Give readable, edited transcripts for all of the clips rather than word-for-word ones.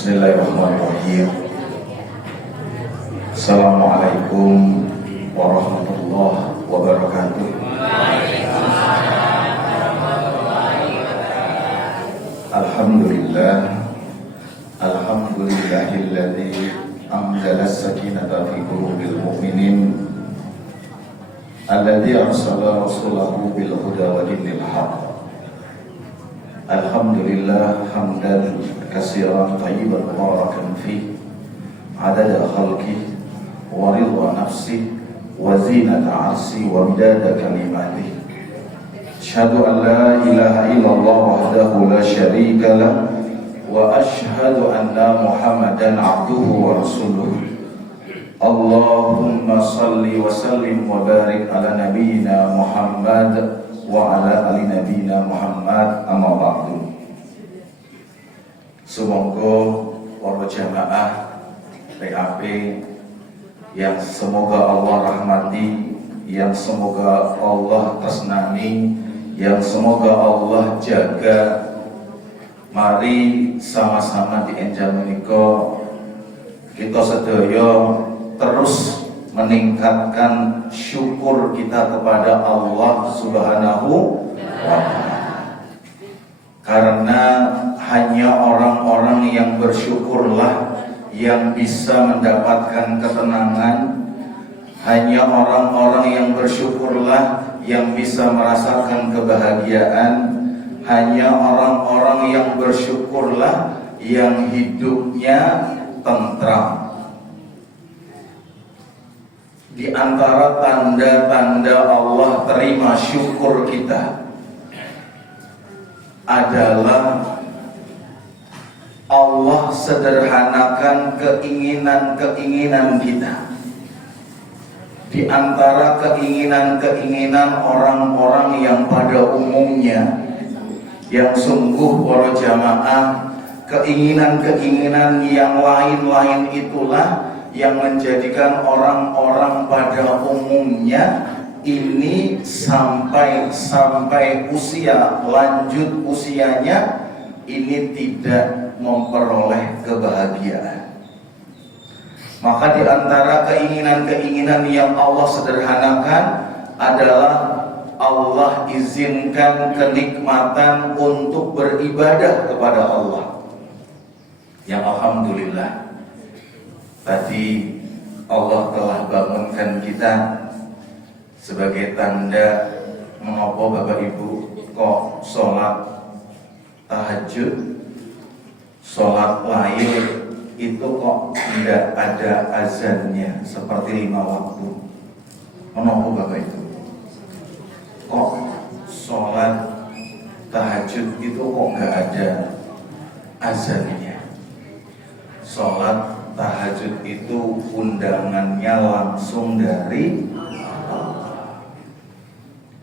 Bismillahirrahmanirrahim. Assalamualaikum warahmatullahi wabarakatuh. Alhamdulillah, alhamdulillahilladzi anzala as-sakinata fi qulubil mu'minin alladzi arsala rasulahu bil huda wa dinil haqq. Alhamdulillah hamdan katsiran thayyiban mubarakan fi adada khalqi wa ridha nafsi wa zinata 'arsy wa midada kalimati. Asyhadu an la ilaha illallah wahdahu la syarika lah wa asyhadu anna Muhammadan 'abduhu wa rasuluh. Allahumma salli wa sallim wa barik ala nabiyyina Muhammad wa ala ali nabiyina Muhammad, amma ba'du. Semoga para jamaah PAP yang semoga Allah rahmati, yang semoga Allah tresnani, yang semoga Allah jaga, mari sama-sama di enjang menika kita sedaya terus meningkatkan syukur kita kepada Allah Subhanahu wa Ta'ala. Karena hanya orang-orang yang bersyukurlah yang bisa mendapatkan ketenangan. Hanya orang-orang yang bersyukurlah yang bisa merasakan kebahagiaan. Hanya orang-orang yang bersyukurlah yang hidupnya tentram. Di antara tanda-tanda Allah terima syukur kita adalah Allah sederhanakan keinginan-keinginan kita. Di antara keinginan-keinginan orang-orang yang pada umumnya, yang sungguh para jamaah, keinginan-keinginan yang lain-lain itulah yang menjadikan orang-orang pada umumnya ini sampai usia lanjut usianya ini tidak memperoleh kebahagiaan. Maka di antara keinginan-keinginan yang Allah sederhanakan adalah Allah izinkan kenikmatan untuk beribadah kepada Allah. Yang alhamdulillah tadi Allah telah bangunkan kita sebagai tanda mengapa Bapak Ibu kok sholat tahajud, sholat lail itu kok tidak ada azannya seperti 5 waktu. Mengapa Bapak Ibu? Kok sholat tahajud itu kok nggak ada azannya? Sholat tahajud itu undangannya langsung dari Allah.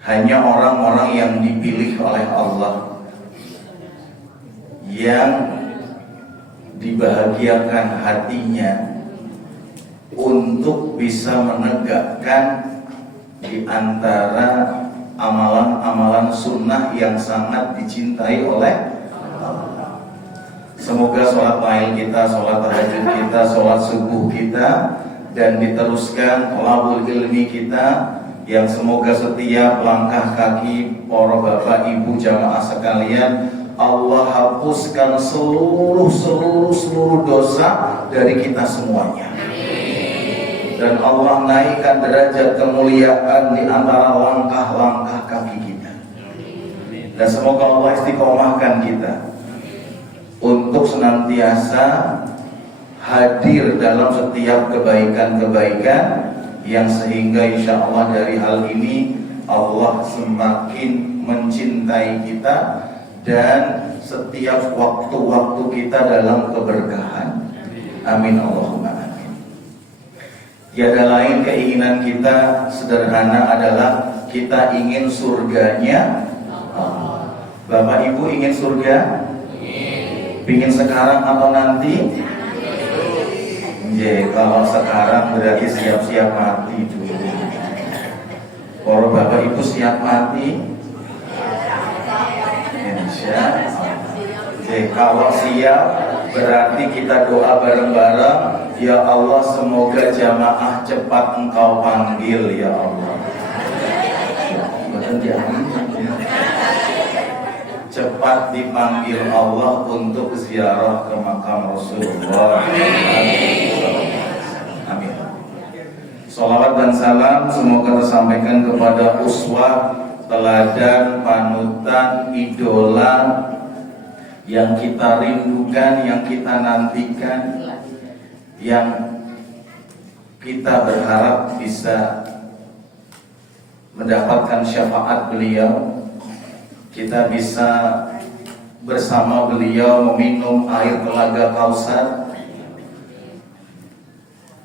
Hanya orang-orang yang dipilih oleh Allah, yang dibahagiakan hatinya untuk bisa menegakkan di antara amalan-amalan sunnah yang sangat dicintai oleh Allah. Semoga sholat lail kita, sholat tahajud kita, sholat subuh kita, dan diteruskan thalabul ilmi kita, yang semoga setiap langkah kaki para bapak ibu jamaah sekalian Allah hapuskan seluruh dosa dari kita semuanya. Dan Allah naikkan derajat kemuliaan di antara langkah-langkah kaki kita. Dan semoga Allah istiqomahkan kita untuk senantiasa hadir dalam setiap kebaikan-kebaikan, yang sehingga insya Allah dari hal ini Allah semakin mencintai kita dan setiap waktu-waktu kita dalam keberkahan. Amin Allahumma amin. Tiada lain keinginan kita sederhana adalah kita ingin surganya Allah. Bapak Ibu ingin surga? Ingin sekarang atau nanti? Kalau sekarang berarti siap-siap mati dulu. Kalau Bapak Ibu siap mati? Insya Allah. Kalau siap berarti kita doa bareng-bareng. Ya Allah, semoga jamaah cepat Engkau panggil ya Allah. Cepat dipanggil Allah untuk ziarah ke makam Rasulullah. Amin. Salawat dan salam semoga tersampaikan kepada uswah, teladan, panutan, idola yang kita rindukan, yang kita nantikan, yang kita berharap bisa mendapatkan syafaat beliau. Kita bisa bersama beliau meminum air telaga Kausar.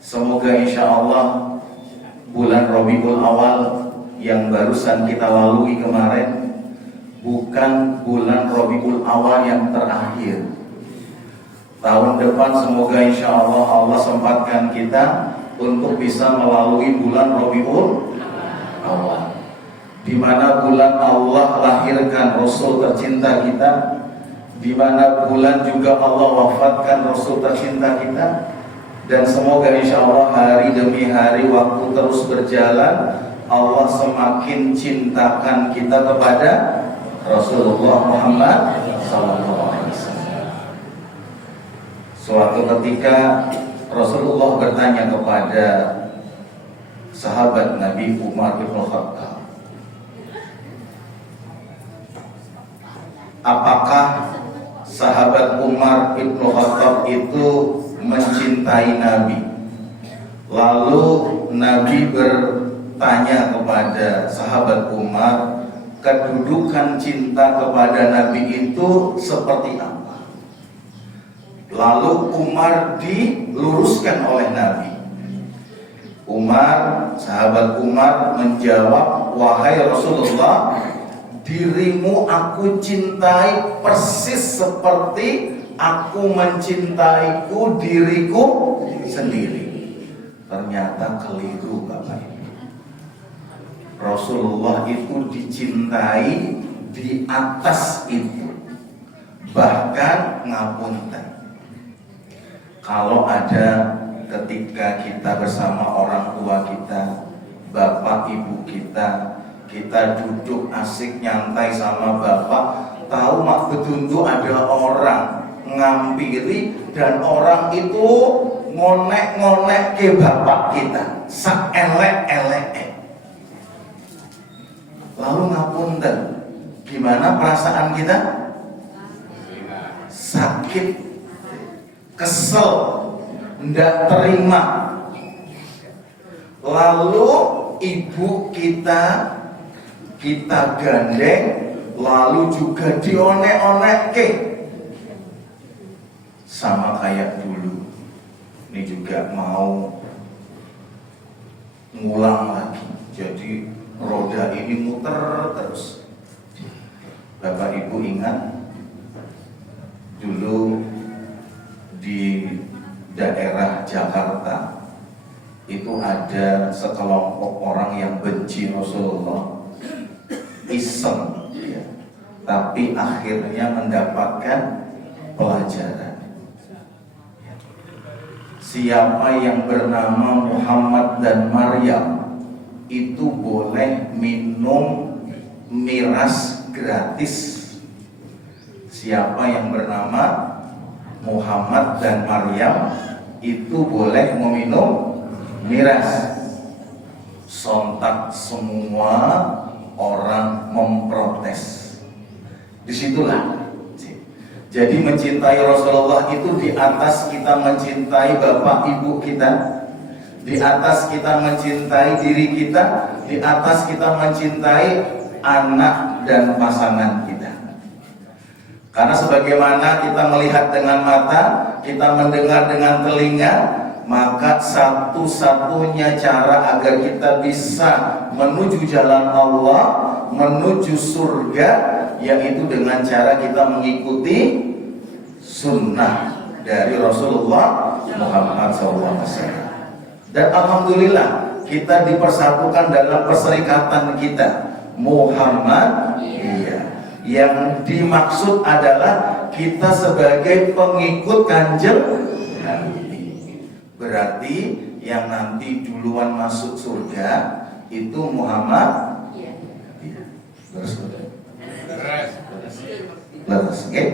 Semoga insya Allah bulan Rabiul Awal yang barusan kita lalui kemarin bukan bulan Rabiul Awal yang terakhir. Tahun depan semoga insya Allah Allah sempatkan kita untuk bisa melalui bulan Rabiul Awal, di mana bulan Allah lahirkan Rasul tercinta kita, di mana bulan juga Allah wafatkan Rasul tercinta kita. Dan semoga insya Allah hari demi hari waktu terus berjalan, Allah semakin cintakan kita kepada Rasulullah Muhammad SAW. Suatu ketika Rasulullah bertanya kepada sahabat Nabi Umar bin Khattab, apakah sahabat Umar bin Khattab itu mencintai Nabi? Lalu Nabi bertanya kepada sahabat Umar, kedudukan cinta kepada Nabi itu seperti apa? Lalu Umar diluruskan oleh Nabi. Sahabat Umar menjawab, wahai Rasulullah, dirimu aku cintai persis seperti aku mencintaiku diriku sendiri. Ternyata keliru Bapak Ibu. Rasulullah itu dicintai di atas itu. Bahkan ngapunten, kalau ada ketika kita bersama orang tua kita, bapak ibu kita, kita duduk asik nyantai sama bapak, tahu mak betundu ada orang ngampiri dan orang itu ngonek-ngonek ke bapak kita, saelek-elek. Lalu ngapunten, gimana perasaan kita? Sakit, kesel, ndak terima. Lalu ibu kita gandeng, lalu juga dionek-onek sama kayak dulu. Ini juga mau ngulang lagi. Jadi roda ini muter terus. Bapak Ibu ingat dulu di daerah Jakarta itu ada sekelompok orang yang benci Rasulullah, iseng ya, tapi akhirnya mendapatkan pelajaran. Siapa yang bernama Muhammad dan Maryam itu boleh minum miras gratis. Siapa yang bernama Muhammad dan Maryam itu boleh meminum miras. Sontak semua orang memprotes. Disitulah. Jadi mencintai Rasulullah itu di atas kita mencintai bapak ibu kita, di atas kita mencintai diri kita, di atas kita mencintai anak dan pasangan kita. Karena sebagaimana kita melihat dengan mata, kita mendengar dengan telinga, maka satu-satunya cara agar kita bisa menuju jalan Allah, menuju surga, yaitu dengan cara kita mengikuti sunnah dari Rasulullah Muhammad SAW. Dan alhamdulillah kita dipersatukan dalam perserikatan kita Muhammadiyah. Yang dimaksud adalah kita sebagai pengikut Kanjeng Nabi. Berarti yang nanti duluan masuk surga itu Muhammad. Iya. Terus. Oke.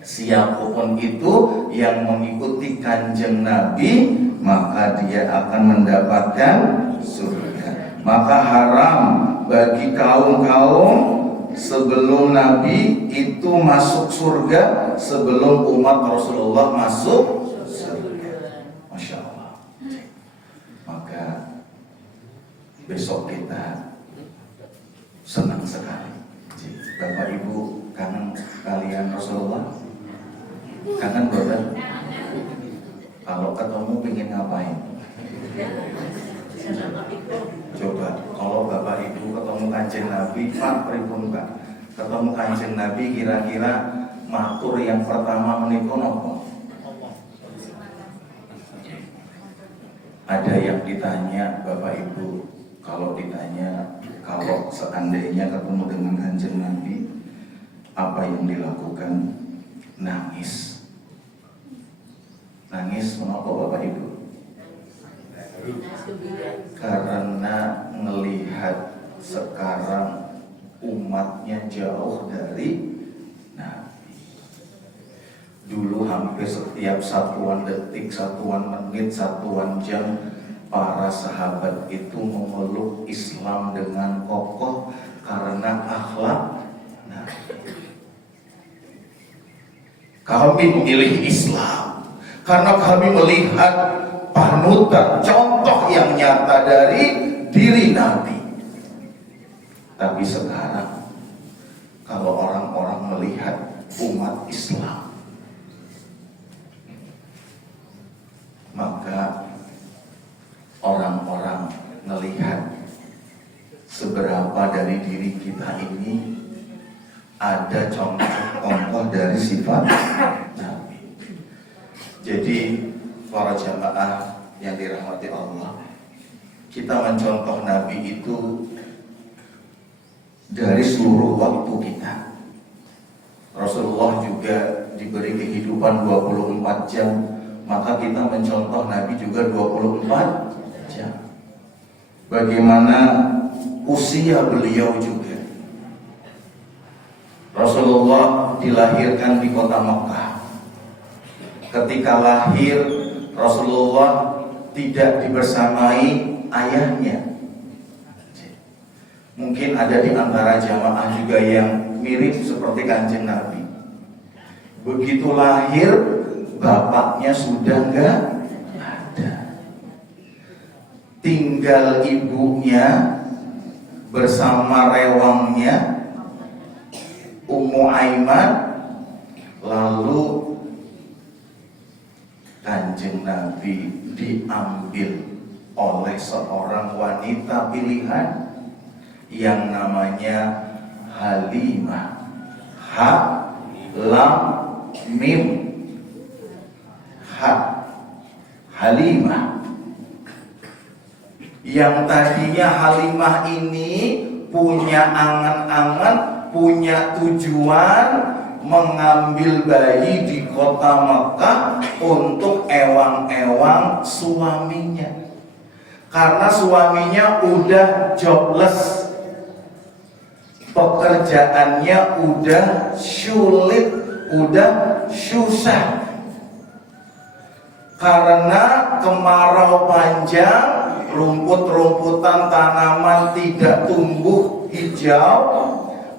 Siapapun itu yang mengikuti Kanjeng Nabi, maka dia akan mendapatkan surga. Maka haram bagi kaum-kaum sebelum Nabi itu masuk surga sebelum umat Rasulullah masuk surga. Masya Allah. Maka besok kita senang sekali. Bapak Ibu kangen kalian Rasulullah? Kangen bukan? Kalau ketemu pengen ngapain? Coba kalau Bapak Ibu ketemu Kanjeng Nabi, Pak pripun Pak? Ketemu Kanjeng Nabi kira-kira matur yang pertama menika napa? Ada yang ditanya Bapak Ibu, kalau seandainya ketemu dengan Kanjeng Nabi, apa yang dilakukan? Nangis. Nangis kenapa Bapak Ibu? Karena melihat sekarang umatnya jauh dari Nabi. Dulu hampir setiap satuan detik, satuan menit, satuan jam, para sahabat itu memeluk Islam dengan kokoh karena akhlak Nabi. Kami memilih Islam karena kami melihat panutan, contoh yang nyata dari diri Nabi. Tapi sekarang kalau orang-orang melihat umat Islam, maka orang-orang melihat seberapa dari diri kita ini ada contoh dari sifat Nabi. Jadi para jamaah yang dirahmati Allah, kita mencontoh Nabi itu dari seluruh waktu kita. Rasulullah juga diberi kehidupan 24 jam, maka kita mencontoh Nabi juga 24 jam. Bagaimana usia beliau juga. Rasulullah dilahirkan di kota Mekah. Ketika lahir, Rasulullah tidak dibersamai ayahnya. Mungkin ada di antara jamaah juga yang mirip seperti Kanjeng Nabi. Begitu lahir, bapaknya sudah enggak ada. Tinggal ibunya bersama rewangnya Ummu Aiman. Lalu Kanjeng Nabi diambil oleh seorang wanita pilihan yang namanya Halimah. Ha lam mim ha, Halimah. Yang tadinya Halimah ini punya angan-angan, punya tujuan mengambil bayi di kota Mekah untuk ewang-ewang suaminya. Karena suaminya udah jobless, pekerjaannya udah sulit, udah susah. Karena kemarau panjang, rumput-rumputan tanaman tidak tumbuh hijau,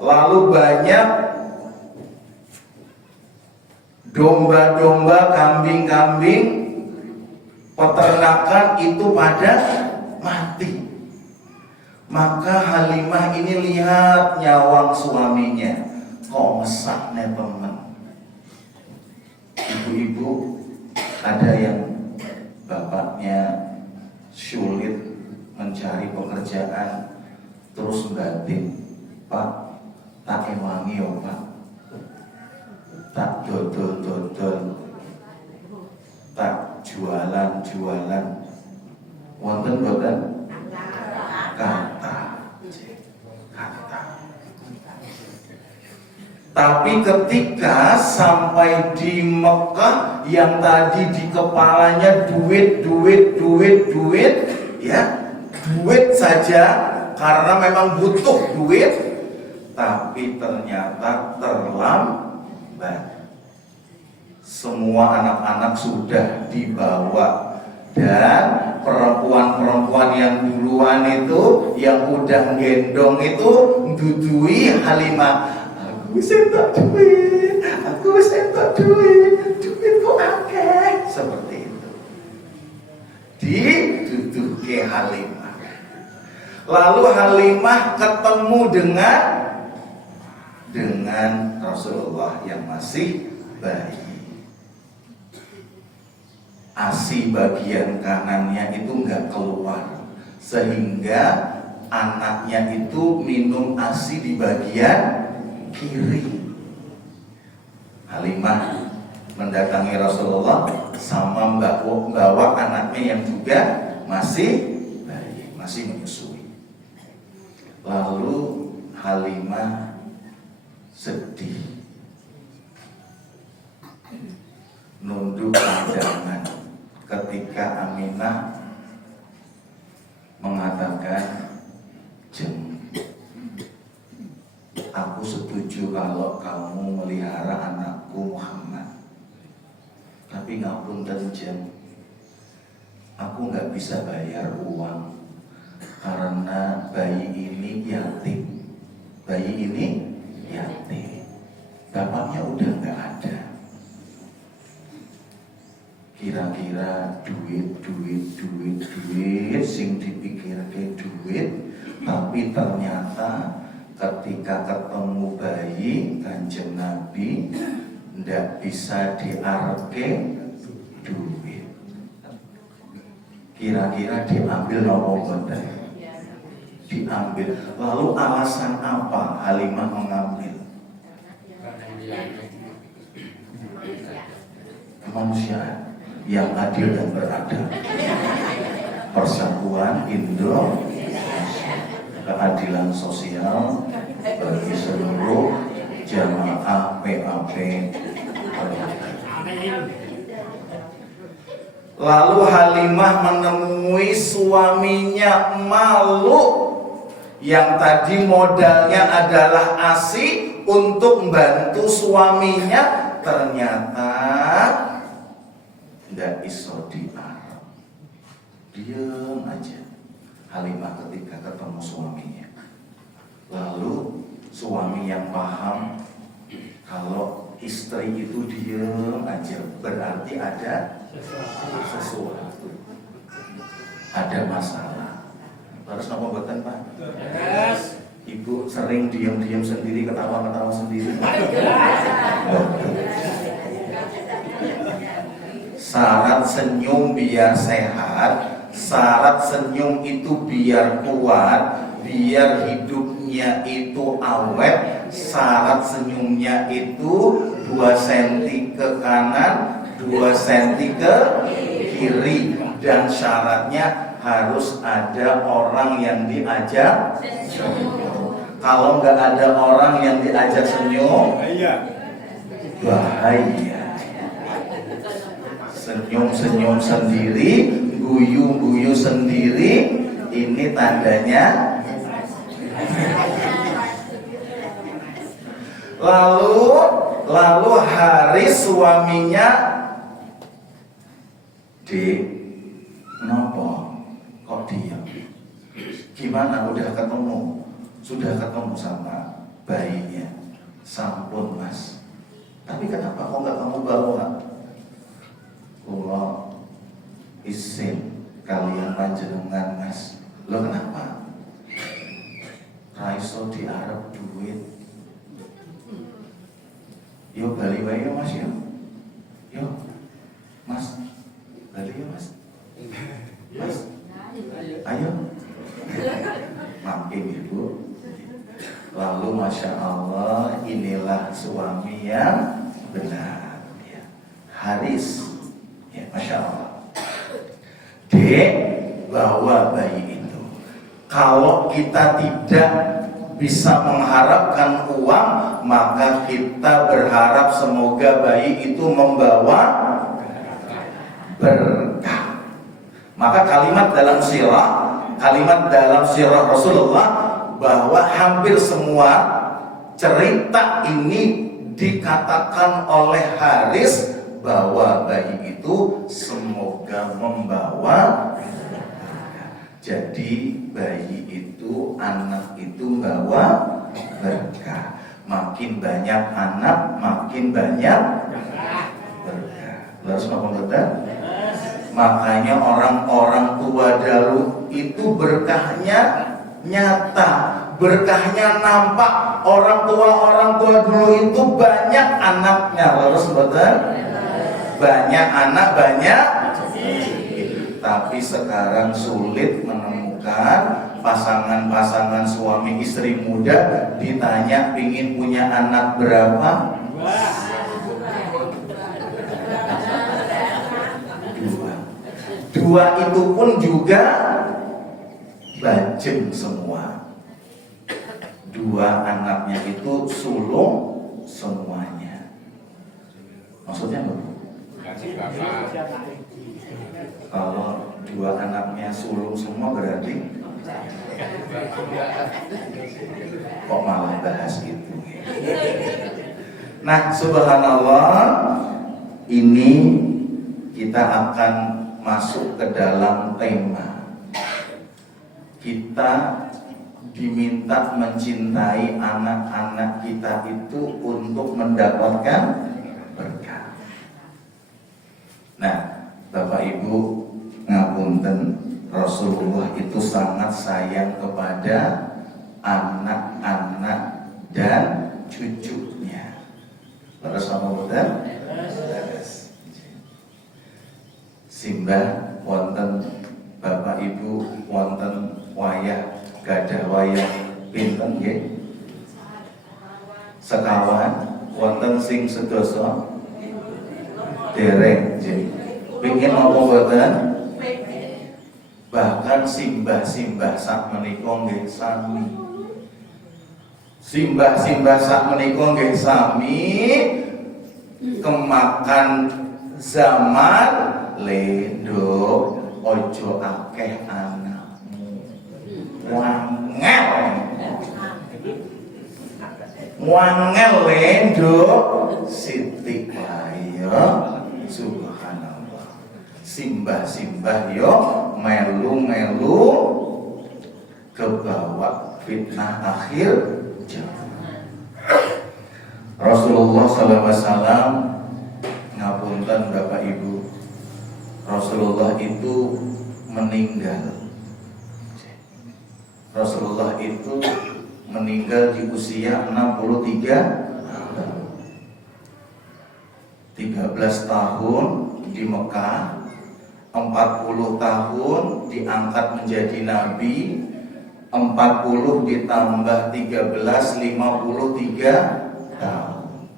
lalu banyak domba-domba, kambing-kambing, peternakan itu pada mati. Maka Halimah ini lihat nyawang suaminya, kok mesaknya teman. Ibu-ibu, ada yang bapaknya sulit mencari pekerjaan, terus batin, Pak, tak ewangi ya Pak, tak dodol-dodol, tak jualan-jualan, wonten boten? Kata. Tapi ketika sampai di Mekah, yang tadi di kepalanya duit, ya, duit saja, karena memang butuh duit, tapi ternyata terlambat. Semua anak-anak sudah dibawa, dan perempuan-perempuan yang duluan itu, yang udah gendong itu, dudui Halimah. Aku sentak duit kok akeh, seperti itu. Diduduki Halimah. Lalu Halimah ketemu dengan Rasulullah yang masih bayi. ASI bagian kanannya itu nggak keluar, sehingga anaknya itu minum ASI di bagian kiri. Halimah mendatangi Rasulullah sama membawa anaknya yang juga masih bayi, masih menyusui. Lalu Halimah sedih, nunduk pandangan ketika Aminah mengatakan, aku setuju kalau kamu melihara anakku Muhammad, tapi ngapunten Jem, aku nggak bisa bayar uang karena bayi ini yatim. Bapaknya udah nggak ada. Kira-kira duit sing dipikirke duit, tapi ternyata ketika ketemu bayi Kanjeng Nabi ndak bisa diarke duit. Kira-kira diambil nopo boten? Diambil. Lalu alasan apa Halimah mengambil? Kemanusiaan yang adil dan beradab. Persatuan Indonesia, keadilan sosial bagi seluruh jamaah PAP. Lalu Halimah menemui suaminya Malu, yang tadi modalnya adalah ASI untuk membantu suaminya, ternyata nggak iso diarep. Diam aja Halimah ketika ketemu suaminya. Lalu suami yang paham kalau istri itu diam aja berarti ada sesuatu, ada masalah. Terus nopo boten Pak? Yes. Ibu sering diam-diam sendiri, ketawa-ketawa sendiri. Syarat senyum biar sehat, syarat senyum itu biar kuat, biar hidupnya itu awet. Syarat senyumnya itu 2 cm ke kanan, 2 cm ke kiri, dan syaratnya harus ada orang yang diajak senyum. Kalau nggak ada orang yang diajak senyum, bahaya. Senyum-senyum sendiri, guyu-guyu sendiri, ini tandanya. Lalu hari suaminya di nopo, kok diam? Gimana, sudah ketemu sama bayinya? Sampun Mas, tapi kenapa kok nggak kamu bawa? Allah izin kalian panjenengan Mas. Lo kenapa? Raiso di Arab duit. Yo bali wae Mas yo. Yo Mas, bali ya Mas. Mas, ayo. Mampir Ibu. Lalu Masya Allah, inilah suami yang benar ya. Haris ya, Masya Allah. Dek, bawa bayi itu. Kalau kita tidak bisa mengharapkan uang, maka kita berharap semoga bayi itu membawa berkah. Maka kalimat dalam sirah Rasulullah bahwa hampir semua cerita ini dikatakan oleh Haris bahwa bayi itu semoga membawa. Jadi bayi itu, anak itu bawa berkah. Makin banyak anak, makin banyak berkah. Harus ngomong betul. Makanya orang-orang tua dahulu itu berkahnya nyata, berkahnya nampak. Orang tua dulu itu banyak anaknya, harus betul. Banyak anak, banyak. Tapi sekarang sulit menemukan pasangan-pasangan suami istri muda ditanya pingin punya anak berapa? Dua itu pun juga bajeng semua. Dua anaknya itu sulung semuanya. Maksudnya apa? Kalau dua anaknya sulung semua berarti kok malah bahas itu. Nah, subhanallah, ini kita akan masuk ke dalam tema. Kita diminta mencintai anak-anak kita itu untuk mendapatkan berkah. Nah, Bapak Ibu ngapunten, Rasulullah itu sangat sayang kepada anak-anak dan cucunya. Terus sama betul? Simbah wonten Bapak Ibu wonten wayah gadah wayah pinten nggih? Sekawan wonten sing sedasa dereng nggih. Pingin ngomong boten? Bahkan simbah-simbah sak menika nggih sami. Simbah-simbah sak menika nggih sami kemakan zaman lendo ojo akeh anakmu. Wangel lendo siti ayo subhanallah. Simbah-simbah yo melu-melu kebawa fitnah akhir zaman. Rasulullah SAW ngapunten Bapak Ibu, Rasulullah itu meninggal. Rasulullah itu meninggal di usia 13 tahun di Mekah, 40 tahun diangkat menjadi nabi, 40 ditambah 13, 53 tahun.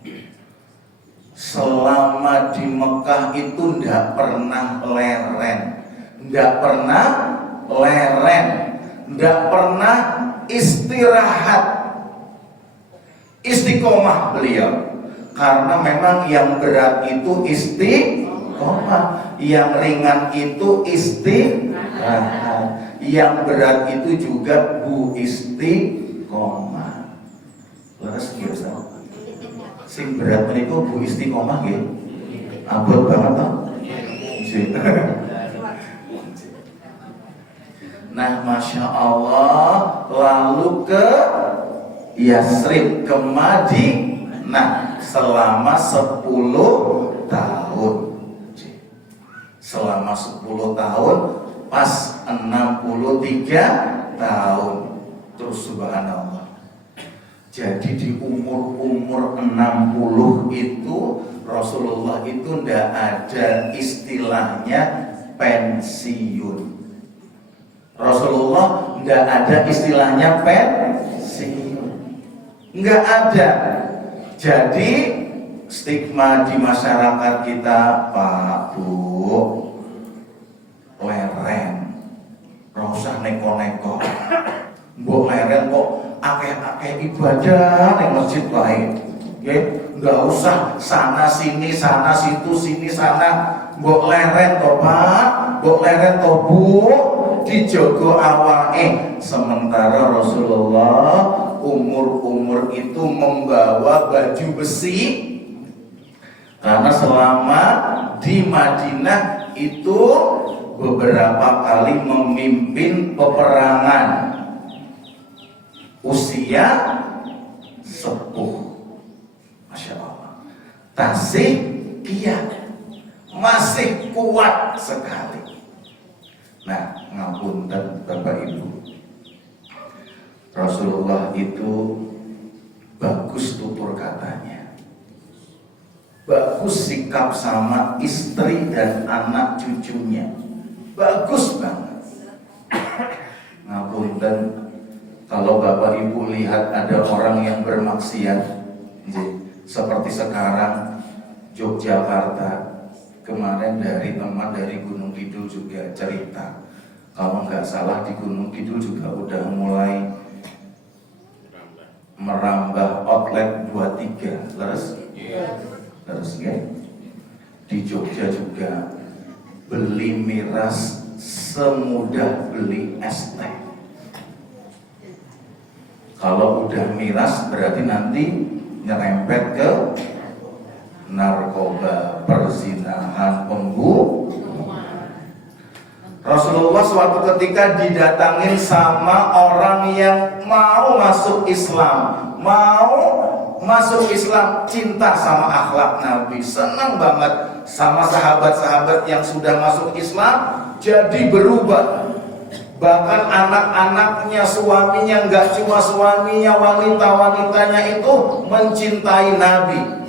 Selama di Mekah itu ndak pernah leren, ndak pernah istirahat, istiqomah beliau. Karena memang yang berat itu istiqomah, yang ringan itu istirahat, yang berat itu juga bu istiqomah. Leres nggih Ustaz? Sing berat menika bu istiqomah nggih. Abot banget toh. Nah, Masya Allah, lalu ke Yasrib, ke Madinah selama 10 tahun. Selama 10 tahun, pas 63 tahun. Terus subhanallah. Jadi di umur 60 itu Rasulullah itu ndak ada istilahnya pensiun. Rasulullah nggak ada istilahnya pensiun, nggak ada. Jadi stigma di masyarakat kita, Pak Bu, leren, rasa neko-neko, mbok leren kok akeh ibadah di masjid lain. Nggak usah sana sini sana, mbok leren to Pak, mbok leren to Bu, dijogo awake. Sementara Rasulullah umur itu membawa baju besi, karena selama di Madinah itu beberapa kali memimpin peperangan. Usia sepuh, Masya Allah, tasih kiat, masih kuat sekali. Nah, ngapunten Bapak Ibu, Rasulullah itu bagus tutur katanya, bagus sikap sama istri dan anak cucunya, bagus banget. Ngapunten, kalau Bapak Ibu lihat ada orang yang bermaksiat, seperti sekarang Yogyakarta, kemarin dari teman dari Gunung Kidul juga cerita, kalau nggak salah di Gunung Kidul juga udah mulai merambah outlet 23, terus ya. Di Jogja juga beli miras semudah beli es teh. Kalau udah miras berarti nanti nyerempet ke narkoba, perzinahan, Rasulullah suatu ketika didatangin sama orang yang mau masuk Islam, cinta sama akhlak Nabi, senang banget sama sahabat-sahabat yang sudah masuk Islam, jadi berubah. Bahkan anak-anaknya, suaminya, nggak cuma suaminya, wanita-wanitanya itu mencintai Nabi.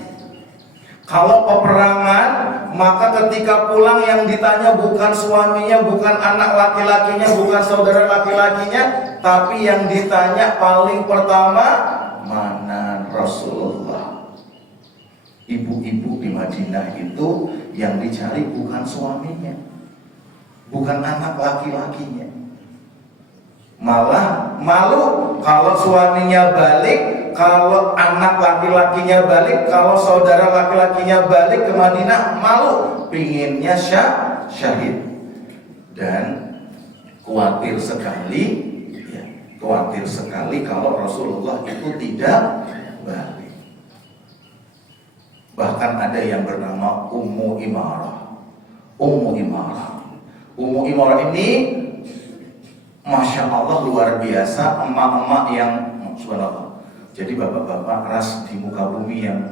Kalau peperangan, maka ketika pulang yang ditanya bukan suaminya, bukan anak laki-lakinya, bukan saudara laki-lakinya, tapi yang ditanya paling pertama, mana Rasulullah. Ibu-ibu di Madinah itu yang dicari bukan suaminya, bukan anak laki-lakinya. Malah malu kalau suaminya balik, kalau anak laki-lakinya balik, kalau saudara laki-lakinya balik ke Madinah, malu, pinginnya syahid. Dan khawatir sekali kalau Rasulullah itu tidak balik. Bahkan ada yang bernama Ummu Imarah ini Masya Allah luar biasa, emak-emak yang subhanallah. Jadi bapak-bapak ras di muka bumi yang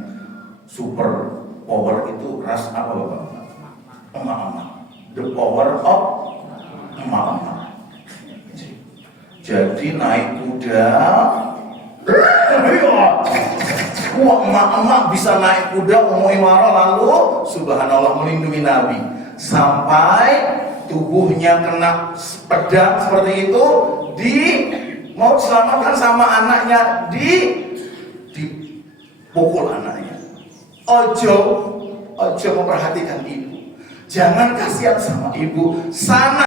super power itu ras apa bapak? Emak-emak. The power of emak-emak. Jadi naik kuda, wah emak-emak bisa naik kuda Ummu Imarah, lalu subhanallah melindungi Nabi sampai tubuhnya kena pedang seperti itu, mau diselamatkan sama anaknya, dipukul anaknya. Ojo memperhatikan ibu, jangan kasihan sama ibu, sana